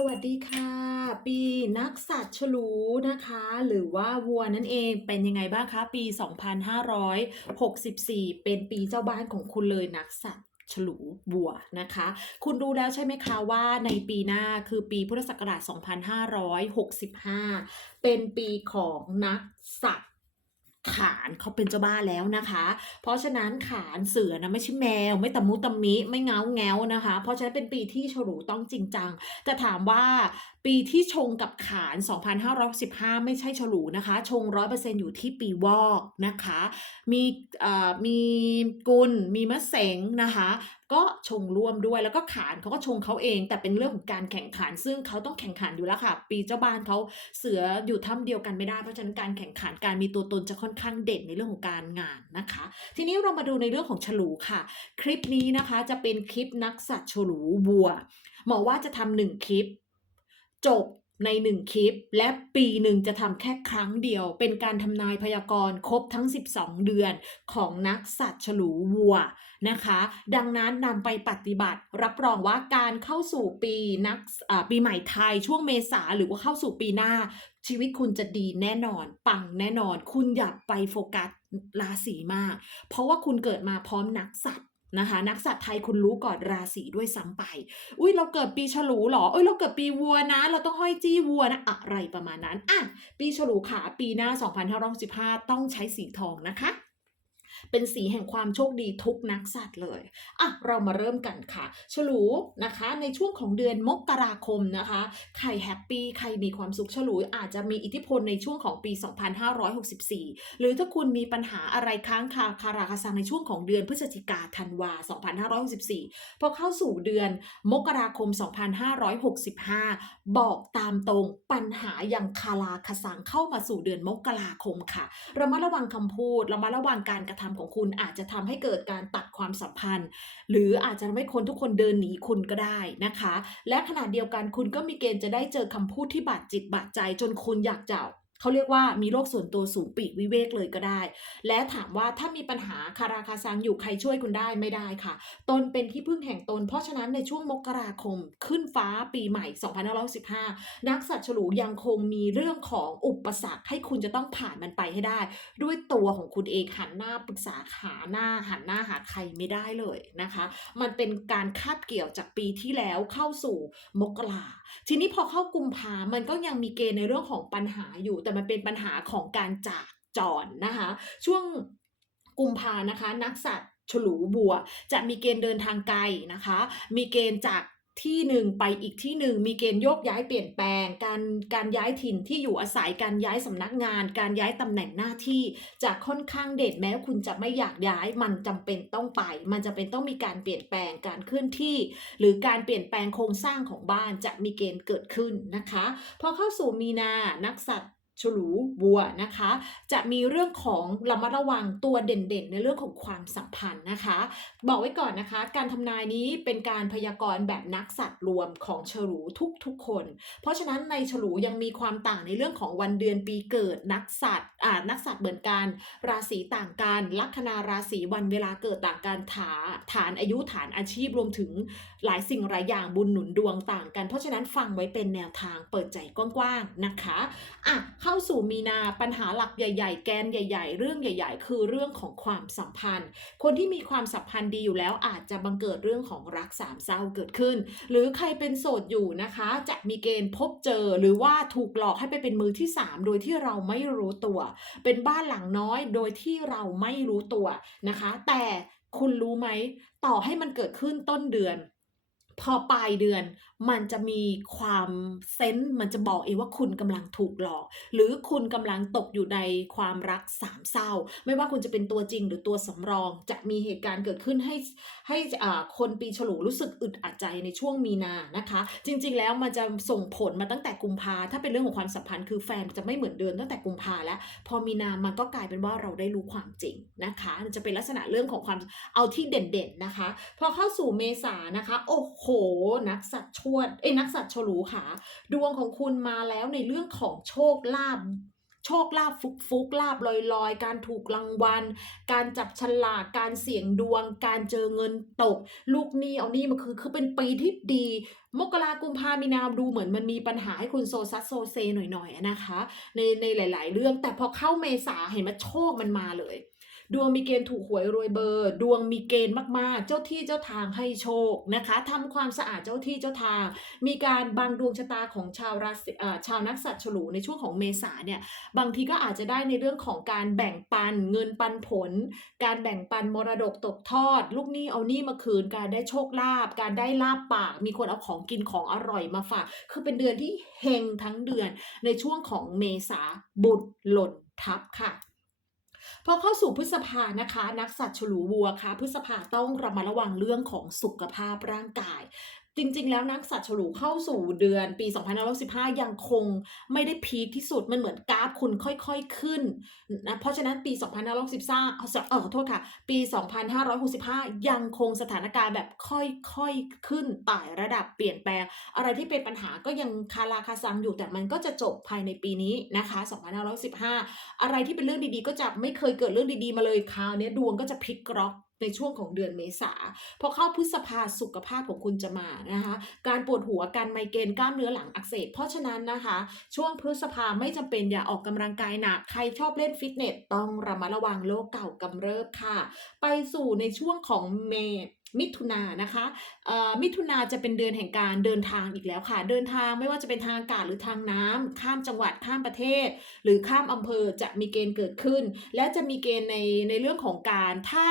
สวัสดีค่ะ ปีนักสัตว์ฉลูนะคะ หรือว่าวัวนั่นเองเป็นยังไงบ้างคะ ปี 2564 เป็นปีเจ้าบ้านของคุณเลยนักสัตว์ฉลูวัวนะคะ คุณรู้แล้วใช่ไหมคะว่าในปีหน้าคือปีพุทธศักราช 2565 เป็นปีของนักสัตว์ ขานเขาเป็นเจ้าบ้านแล้วนะคะ เพราะฉะนั้นขานเสือนะไม่ใช่แมว ไม่ตะมุตะมิไม่เงาแงวนะคะ เพราะฉะนั้นเป็นปีที่ฉลูต้องจริงจังแต่ถามว่าปีที่ชงกับขาน 2515 ไม่ใช่ฉลูนะคะ ชง 100%อยู่ที่ปีวอกนะคะ มีมีกุลมีมะเสงนะคะ ก็ชงร่วมด้วยแล้วก็ขานเขาก็ชงเขาเอง แต่เป็นเรื่องของการแข่งขัน ซึ่งเขาต้องแข่งขันอยู่แล้วค่ะ ปีเจ้าบ้านเขาเสืออยู่ถ้ำเดียวกันไม่ได้ เพราะฉะนั้นการแข่งขันการมีตัวตนจะค่อนข้างเด่นในเรื่องของการงานนะคะ ทีนี้เรามาดูในเรื่องของฉลูค่ะ คลิปนี้นะคะจะเป็นคลิปนักสัตว์ฉลูวัวหมอว่าจะทำหนึ่งคลิป จบ ในหนึ่งคลิป และปีหนึ่งจะทำแค่ครั้งเดียว เป็นการทำนายพยากรณ์ครบทั้ง 12 เดือนของนักสัตว์ฉลูวัวนะคะ ดังนั้นนำไปปฏิบัติ รับรองว่าการเข้าสู่ปีนักปีใหม่ไทยช่วงเมษาหรือว่าเข้าสู่ปีหน้า ชีวิตคุณจะดีแน่นอน ปังแน่นอน คุณอย่าไปโฟกัสราศีมาก เพราะว่าคุณเกิดมาพร้อมนักสัตว์ นะคะ นักสัตว์ไทยคุณรู้ก่อนราศีด้วยซ้ำไป อุ้ยเราเกิดปีฉลูหรอเอ้ยเราเกิดปีวัวนะ เราต้องห้อยจี้วัวนะ อะไรประมาณนั้นอะปีฉลูขาปีหน้า 2515 ต้องใช้สีทองนะคะ เป็นสีแห่งความโชคดีทุกนักสัตว์เลยอะเรามาเริ่มกันค่ะ ฉลูนะคะ ในช่วงของเดือนมกราคมนะคะใครแฮปปี้ใครมีความสุขฉลูอาจจะมีอิทธิพลในช่วงของปี 2564 หรือถ้าคุณมีปัญหาอะไรค้างคาคาราคาซังในช่วงของเดือนพฤศจิกาธันวา 2564 พอเข้าสู่เดือนมกราคม 2565 บอกตามตรงปัญหายังคาราคาซังเข้ามาสู่เดือนมกราคมค่ะระมัดระวังคำพูดระมัดระวังการกระทำของคุณอาจจะทำให้เกิดการตัดความสัมพันธ์ หรืออาจจะทำให้คนทุกคนเดินหนีคุณก็ได้นะคะ และขณะเดียวกันคุณก็มีเกณฑ์จะได้เจอคำพูดที่บาดจิตบาดใจจนคุณอยากจะ เขาเรียกว่ามีโรคส่วนตัวสูงปีกวิเวกเลยก็ได้ และถามว่าถ้ามีปัญหาคาราคาซังอยู่ใครช่วยคุณได้ไม่ได้ค่ะ ตนเป็นที่พึ่งแห่งตน เพราะฉะนั้นในช่วงมกราคมขึ้นฟ้าปีใหม่ 2515 นักสัตว์ฉลูยังคงมีเรื่องของอุปสรรคให้คุณจะต้องผ่านมันไปให้ได้ ด้วยตัวของคุณเองหันหน้าปรึกษาหาหน้าหันหน้าหาใครไม่ได้เลยนะคะ มันเป็นการคาบเกี่ยวจากปีที่แล้วเข้าสู่มกราทีนี้พอเข้ากุมภามันก็ยังมีเกณฑ์ในเรื่องของปัญหาอยู่แต่มันเป็นปัญหาของการจากจรนะคะ ช่วงกุมภานะคะนักสัตว์ฉลูบัว จะมีเกณฑ์เดินทางไกลนะคะ มีเกณฑ์จากที่หนึ่งไปอีกที่หนึ่งมีเกณฑ์โยกย้ายเปลี่ยนแปลง การการย้ายถิ่นที่อยู่อาศัยการย้ายสำนักงาน การย้ายตำแหน่งหน้าที่จะค่อนข้างเด่นแม้คุณจะไม่อยากย้าย มันจำเป็นต้องไป มันจะเป็นต้องมีการเปลี่ยนแปลงการเคลื่อนที่ หรือการเปลี่ยนแปลงโครงสร้างของบ้านจะมีเกณฑ์เกิดขึ้นนะคะพอเข้าสู่มีนานักสัตว์ ฉลูบัวนะคะ จะมีเรื่องของระมัดระวังตัวเด่นๆ ในเรื่องของความสัมพันธ์นะคะ บอกไว้ก่อนนะคะ การทำนายนี้เป็นการพยากรณ์แบบนักสัตว์รวมของฉลูทุกๆคน เพราะฉะนั้นในฉลูยังมีความต่างในเรื่องของวันเดือนปีเกิดนักสัตว์อ่านักสัตว์เหมือนกัน ราศีต่างกัน ลัคนาราศีวันเวลาเกิดต่างกันฐาฐานอายุฐานอาชีพรวมถึงหลายสิ่งหลายอย่างบุญหนุนดวงต่างกัน เพราะฉะนั้นฟังไว้เป็นแนวทางเปิดใจกว้างๆนะคะอะเข้าสู่มีนาปัญหาหลักใหญ่ ๆ แกนใหญ่ ๆ เรื่องใหญ่ ๆ คือเรื่องของความสัมพันธ์ คนที่มีความสัมพันธ์ดีอยู่แล้วอาจจะบังเกิดเรื่องของรักสามเศร้าเกิดขึ้น หรือใครเป็นโสดอยู่นะคะ จะมีเกณฑ์พบเจอหรือว่าถูกหลอกให้ไปเป็นมือที่ 3 โดยที่เราไม่รู้ตัว เป็นบ้านหลังน้อยโดยที่เราไม่รู้ตัวนะคะ แต่คุณรู้ไหม ต่อให้มันเกิดขึ้นต้นเดือน พอปลายเดือนมันจะมีความเซนส์มันจะบอกเองว่าคุณกำลังถูกหลอก หรือคุณกำลังตกอยู่ในความรักสามเศร้า ไม่ว่าคุณจะเป็นตัวจริงหรือตัวสำรอง จะมีเหตุการณ์เกิดขึ้นให้ให้อ่าคนปีฉลูรู้สึกอึดอัดใจในช่วงมีนานะคะ จริงๆแล้วมันจะส่งผลมาตั้งแต่กุมภาถ้าเป็นเรื่องของความสัมพันธ์คือแฟนจะไม่เหมือนเดิมตั้งแต่กุมภาแล้ว พอมีนามันก็กลายเป็นว่าเราได้รู้ความจริงนะคะจะเป็นลักษณะเรื่องของความเอาที่เด่นๆนะคะ พอเข้าสู่เมษานะคะโอ้โหนักสัตว์ชวดเอ้นักสัตว์ฉลูค่ะ ดวงของคุณมาแล้วในเรื่องของโชคลาภโชคลาภฟุกฟุกลาบลอยลอยๆการถูกรางวัล การจับฉลากการเสี่ยงดวง การเจอเงินตก ลูกหนี้เอานี้มาคือคือเป็นปีที่ดีมกรากุมภามีนาดูเหมือนมันมีปัญหาให้คุณโซซัสโซเซหน่อยๆนะคะ ในในหลาย ๆ เรื่องแต่พอเข้าเมษาเห็นไหมโชคมันมาเลย ดวงมีเกณฑ์ถูกหวยรวยเบอร์ ดวงมีเกณฑ์มากๆ เจ้าที่เจ้าทางให้โชคนะคะทำความสะอาดเจ้าที่เจ้าทาง มีการบังดวงชะตาของชาวราศีชาวนักสัตว์ฉลูในช่วงของเมษาเนี่ยบางทีก็อาจจะได้ในเรื่องของการแบ่งปันเงินปันผล การแบ่งปันมรดกตกทอด ลูกหนี้เอาหนี้มาคืน การได้โชคลาภการได้ลาบปาก มีคนเอาของกินของอร่อยมาฝาก คือเป็นเดือนที่เฮงทั้งเดือนในช่วงของเมษาบุตรหล่นทับค่ะ พอเข้าสู่พฤษภานะคะ นักสัตว์ฉลูวัวค่ะพฤษภาต้องระมัดระวังเรื่องของสุขภาพร่างกาย จริงๆ แล้วนักสัตว์ฉลูเข้าสู่เดือนปี 2515ยังคงไม่ได้พีคที่สุด มันเหมือนกราฟคุณค่อยๆ ขึ้นนะ เพราะฉะนั้นปี 2513เออขอโทษค่ะ ปี 2565 ยังคงสถานการณ์แบบค่อยๆ ขึ้นไต่ระดับเปลี่ยนแปลง อะไรที่เป็นปัญหาก็ยังคาราคาซังอยู่ แต่มันก็จะจบภายในปีนี้นะคะ 2515 อะไรที่เป็นเรื่องดีๆ ก็จะไม่เคยเกิดเรื่องดีๆ มาเลยคราวนี้ดวงก็จะพลิกล็อก ในช่วงของเดือนเมษาพอเข้าพฤษภาสุขภาพของคุณจะมานะคะการปวดหัวการไมเกรนกล้ามเนื้อหลังอักเสบเพราะฉะนั้นนะคะ ช่วงพฤษภาไม่จำเป็นอย่าออกกำลังกายหนักใครชอบเล่นฟิตเนสต้องระมัดระวังโรคเก่ากำเริบค่ะ ไปสู่ในช่วงของเมมิถุนานะคะเอ่อมิถุนาจะเป็นเดือนแห่งการเดินทางอีกแล้วค่ะ เดินทางไม่ว่าจะเป็นทางอากาศหรือทางน้ำข้ามจังหวัดข้ามประเทศ หรือข้ามอำเภอจะมีเกณฑ์เกิดขึ้น และจะมีเกณฑ์ในในเรื่องของการถ้า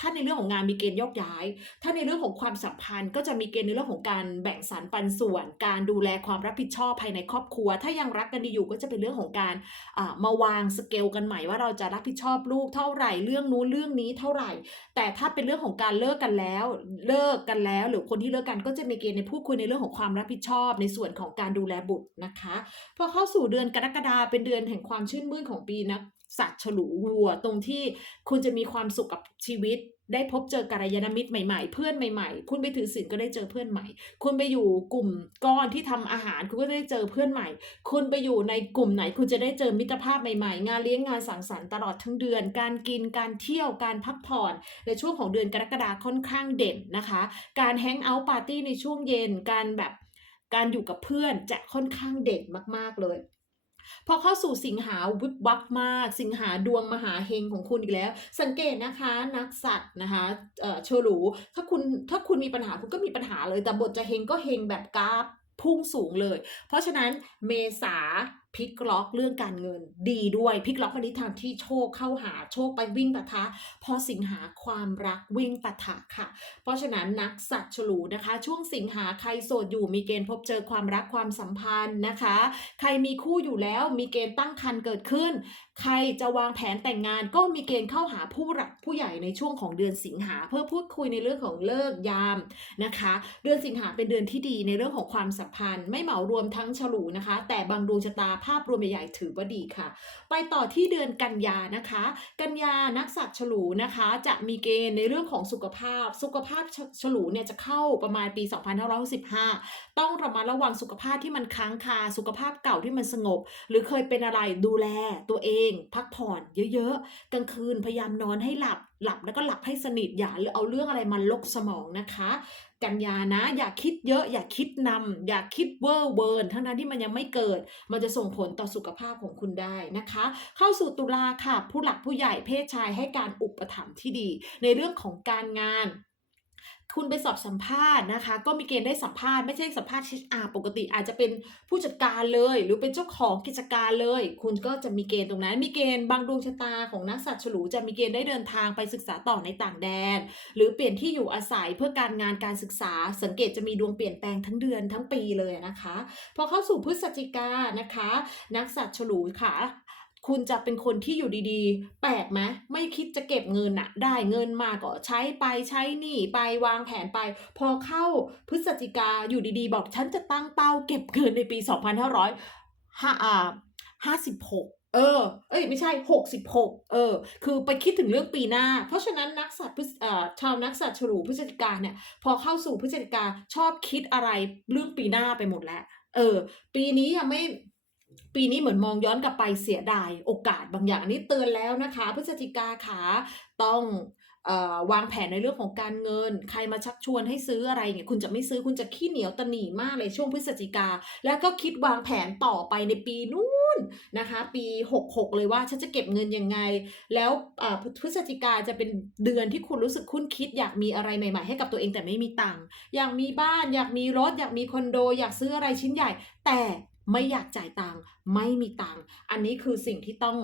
ถ้าในเรื่องของงานมีเกณฑ์ยกย้าย ถ้าในเรื่องของความสัมพันธ์ก็จะมีเกณฑ์ในเรื่องของการแบ่งสรรปันส่วน การดูแลความรับผิดชอบภายในครอบครัว ถ้ายังรักกันดีอยู่ก็จะเป็นเรื่องของการอ่ามาวางสเกลกันใหม่ว่าเราจะรับผิดชอบลูกเท่าไหร่เรื่องนู้นเรื่องนี้เท่าไหร่ แต่ถ้าเป็นเรื่องของการเลิกกันแล้ว เลิกกันแล้ว หรือคนที่เลิกกันก็จะมีเกณฑ์ในพูดคุยในเรื่องของความรับผิดชอบ ในส่วนของการดูแลบุตรนะคะพอเข้าสู่เดือนกรกฎาเป็นเดือนแห่งความชื่นมื่นของปีนักสัตว์ฉลูวัวตรงที่คุณจะมีความสุขกับชีวิต ได้พบเจอกัลยาณมิตรใหม่ๆ เพื่อนใหม่ ๆ คุณไปถือศีลก็ได้เจอเพื่อนใหม่ คุณไปอยู่กลุ่มก้อนที่ทำอาหาร คุณก็ได้เจอเพื่อนใหม่ คุณไปอยู่ในกลุ่มไหน คุณจะได้เจอมิตรภาพใหม่ๆ งานเลี้ยงงานสังสรรค์ตลอดทั้งเดือน การกินการเที่ยวการพักผ่อนในช่วงของเดือนกรกฎาค่อนข้างเด่นนะคะ การแฮงเอาท์ปาร์ตี้ในช่วงเย็นการแบบการอยู่กับเพื่อนจะค่อนข้างเด่นมากๆเลย พอเข้าสู่สิงหาวิบวับมาก สิงหาดวงมหาเฮงของคุณอีกแล้ว สังเกตนะคะ นักสัตว์นะคะเอ่อโชอรูถ้าคุณถ้าคุณมีปัญหาคุณก็มีปัญหาเลยแต่บทจะเฮงก็เฮงแบบกราฟพุ่งสูงเลย เพราะฉะนั้นเมษา พลิกล็อกเรื่องการเงิน ดีด้วยพลิกล็อกวันนี้ทางที่โชคเข้าหาโชคไปวิ่งปะทะพอสิงหาความรักวิ่งปะทะค่ะ เพราะฉะนั้นนักสัตว์ฉลูนะคะ ช่วงสิงหาใครโสดอยู่มีเกณฑ์พบเจอความรักความสัมพันธ์นะคะ ใครมีคู่อยู่แล้วมีเกณฑ์ตั้งครรภ์เกิดขึ้น ใครจะวางแผนแต่งงานก็มีเกณฑ์เข้าหาผู้หลักผู้ใหญ่ในช่วงของเดือนสิงหาเพื่อพูดคุยในเรื่องของเลิกยามนะคะ เดือนสิงหาเป็นเดือนที่ดีในเรื่องของความสัมพันธ์ ไม่เหมารวมทั้งฉลูนะคะ แต่บางดวงชะตาภาพรวมใหญ่ๆถือว่าดีค่ะ ไปต่อที่เดือนกันยานะคะ กันยานักสัตว์ฉลูนะคะ จะมีเกณฑ์ในเรื่องของสุขภาพ สุขภาพฉฉลูเนี่ยจะเข้าประมาณปี 2565 ต้องระมัดระวังสุขภาพที่มันค้างคา สุขภาพเก่าที่มันสงบ หรือเคยเป็นอะไรดูแลตัวเอง พักผ่อนเยอะๆ กลางคืนพยายามนอนให้หลับหลับแล้วก็หลับให้สนิทอย่าเอาเรื่องอะไรมาลกสมองนะคะ กันยานะ อย่าคิดเยอะอย่าคิดนำอย่าคิดเวอร์เวิร์นทั้งนั้นที่มันยังไม่เกิด มันจะส่งผลต่อสุขภาพของคุณได้นะคะ เข้าสู่ตุลาค่ะ ผู้หลักผู้ใหญ่เพศชายให้การอุปถัมภ์ที่ดี ในเรื่องของการงาน คุณไปสอบสัมภาษณ์นะคะ ก็มีเกณฑ์ได้สัมภาษณ์ไม่ใช่สัมภาษณ์ HR ปกติอาจจะเป็นผู้จัดการเลย หรือเป็นเจ้าของกิจการเลย คุณก็จะมีเกณฑ์ตรงนั้น มีเกณฑ์บางดวงชะตาของนักสัตว์ฉลูจะมีเกณฑ์ได้เดินทางไปศึกษาต่อในต่างแดน หรือเปลี่ยนที่อยู่อาศัยเพื่อการงานการศึกษา สังเกตจะมีดวงเปลี่ยนแปลงทั้งเดือนทั้งปีเลยนะคะ พอเข้าสู่พฤศจิกานะคะ นักสัตว์ฉลูค่ะ คุณจะเป็นคนที่อยู่ดีๆ แปลกไหมไม่คิดจะเก็บเงินอะได้เงินมาก็ใช้ไปใช้หนี้ไปวางแผนไป พอเข้าพฤศจิกาอยู่ดีๆ บอกฉันจะตั้งเป้าเก็บเงินในปี 2500ห้าอ่าห้าสิบหกเออ เอ้ยไม่ใช่หกสิบหกเออ คือไปคิดถึงเรื่องปีหน้า เพราะฉะนั้นนักสัตว์พฤศเอ่อชาวนักสัตว์ฉลูพฤศจิกาเนี่ย พอเข้าสู่พฤศจิกาชอบคิดอะไรเรื่องปีหน้าไปหมดแล้ว เออ ปีนี้ยังไม่ ปีนี้เหมือนมองย้อนกลับไปเสียดายโอกาสบางอย่างอันนี้เตือนแล้วนะคะพฤศจิกาขาต้องเอ่อวางแผนในเรื่องของการเงิน ใครมาชักชวนให้ซื้ออะไรเนี่ยคุณจะไม่ซื้อคุณจะขี้เหนียวตะหนีมากเลยช่วงพฤศจิกา แล้วก็คิดวางแผนต่อไปในปีนู้นนะคะ ปี 66 เลยว่าฉันจะเก็บเงินยังไง แล้วเอ่อพฤศจิกาจะเป็นเดือนที่คุณรู้สึกคุ้นคิดอยากมีอะไรใหม่ๆ ให้กับตัวเองแต่ไม่มีตังค์อยากมีบ้าน อยากมีรถ อยากมีคอนโด อยากซื้ออะไรชิ้นใหญ่ แต่ ไม่อยากจ่ายตังค์ไม่มีตังค์อันนี้คือสิ่งที่ต้อง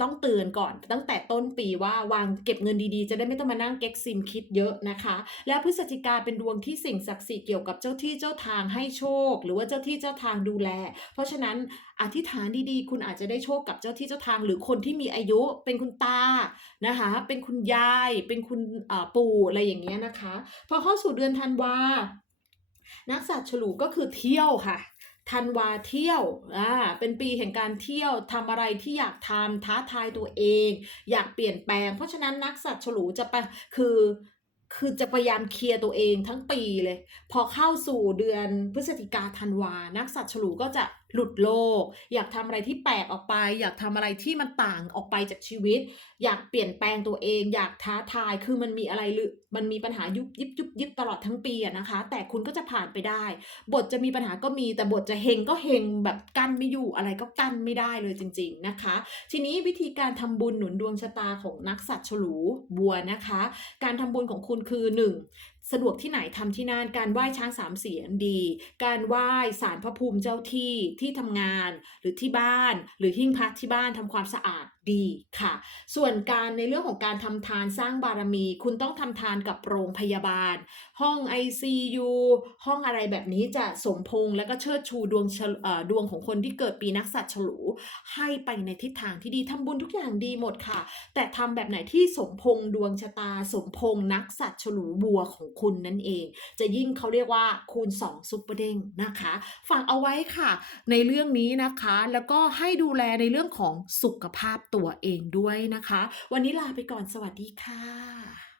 ต้องเตือนก่อนตั้งแต่ต้นปีว่าวางเก็บเงินดีๆ จะได้ไม่ต้องมานั่งเก็กซิมคิดเยอะนะคะ และพฤศจิกาเป็นดวงที่สิ่งศักดิ์สิทธิ์เกี่ยวกับเจ้าที่เจ้าทางให้โชค หรือว่าเจ้าที่เจ้าทางดูแล เพราะฉะนั้นอธิษฐานดีๆ คุณอาจจะได้โชคกับเจ้าที่เจ้าทาง หรือคนที่มีอายุเป็นคุณตานะคะเป็นคุณยาย เป็นคุณปู่อะไรอย่างเงี้ยนะคะ พอเข้าสู่เดือนธันวานักสัตว์ฉลูก็คือเที่ยวค่ะ ธันวาเที่ยวอ่าเป็นปีแห่งการเที่ยวทำอะไรที่อยากทำท้าทายตัวเอง อยากเปลี่ยนแปลง เพราะฉะนั้นนักสัตว์ฉลูจะไปคือคือจะพยายามเคลียร์ตัวเองทั้งปีเลย พอเข้าสู่เดือนพฤศจิกาธันวา นักสัตว์ฉลูก็จะ หลุดโลก อยากทำอะไรที่แปลกออกไป อยากทำอะไรที่มันต่างออกไปจากชีวิต อยากเปลี่ยนแปลงตัวเอง อยากท้าทายคือมันมีอะไรหรือมันมีปัญหายุบยิบยุบยิบตลอดทั้งปีอะนะคะ แต่คุณก็จะผ่านไปได้ บทจะมีปัญหาก็มีแต่บทจะเฮงก็เฮงแบบกั้นไม่อยู่อะไรก็กั้นไม่ได้เลยจริง ๆนะคะ ทีนี้วิธีการทำบุญหนุนดวงชะตาของนักสัตว์ฉลูบัวนะคะ การทำบุญของคุณคือ 1. สะดวกที่ไหนทำที่นั่นการไหว้ช้างสามเสียนดี การไหว้สารพระภูมิเจ้าที่ที่ทำงานหรือที่บ้าน หรือหิ้งพระที่บ้านทำความสะอาดดีค่ะ ส่วนการในเรื่องของการทำทานสร้างบารมี คุณต้องทำทานกับโรงพยาบาล ห้อง ICU ห้องอะไรแบบนี้จะสมพงและก็เชิดชูดวงฉลเออดวงของคนที่เกิดปีนักสัตว์ฉลู ให้ไปในทิศทางที่ดีทำบุญทุกอย่างดีหมดค่ะ แต่ทำแบบไหนที่สมพงดวงชะตา สมพงนักสัตว์ฉลูบัวของคุณนั่นเอง จะยิ่งเขาเรียกว่าคูณ2ซุปเปอร์เด้งนะคะฝากเอาไว้ค่ะ ในเรื่องนี้นะคะแล้วก็ให้ดูแลในเรื่องของสุขภาพตัวเองด้วยนะคะ วันนี้ลาไปก่อนสวัสดีค่ะ